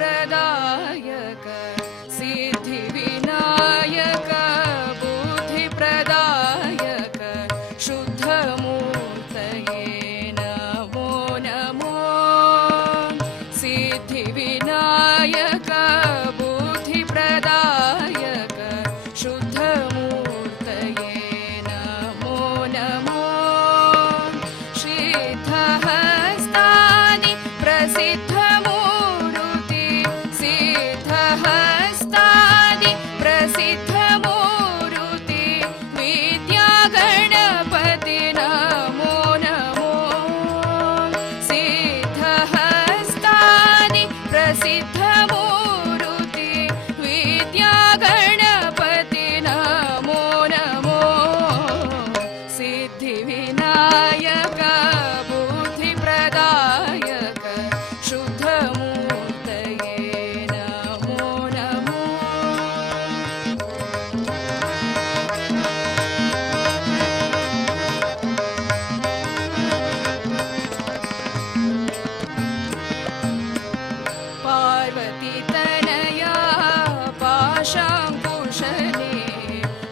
प्रदायक सिद्धिविनायक बुद्धिप्रदायक शुद्धमूर्तये नमो नमो सिद्धिविनायक बुद्धिप्रदायक शुद्धमूर्तये नमो नमो सिद्धहस्तानि प्रसिद्धमूर्ति सिद्धहस्तानि प्रसिद्धमूर्ति विद्यागणपति नमो नमो सिद्धहस्तानि प्रसिद्धमूर्ति विद्यागणपति नमो नमो सिद्धिविनायक बुद्धिप्रदायक शुद्धमूर्तये नमो नमो पार्वती तनया पाशाङ्कुशने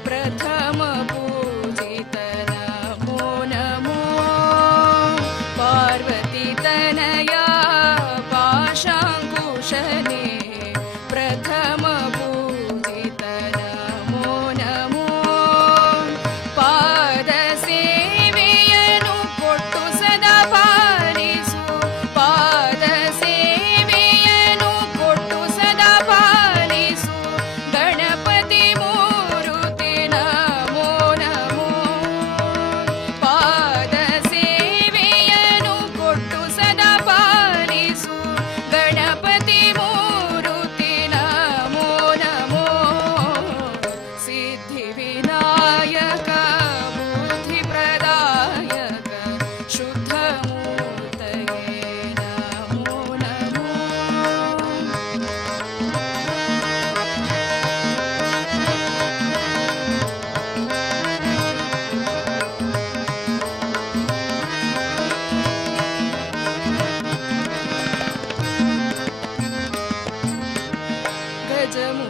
प्रथम पूजित नमो नमो पार्वती तनया पाशाङ्कुशने प्रथम पूजित नमो नमो पादसेवेयनु ಕೊಟ್ಟು ಸದಾ ಪಾಲಿಸು ಪಾದಸೇವೆಯನು ಕೊಟ್ಟು ಸದಾ ಪಾಲಿಸು ಗಣಪತಿ ಮೂರುತಿ ನಮೋ ನಮೋ ಪಾದಸೇವೆಯನು ಕೊಟ್ಟು ಸದಾ ಪಾಲಿಸು ಗಣಪತಿ ಮೂರುತಿ ನಮೋ ನಮೋ ಸಿದ್ಧಿವಿನಾಯಕ बुद्धिप्रदायक शुद्धमूर्तये नमो नमो गजमूर्ति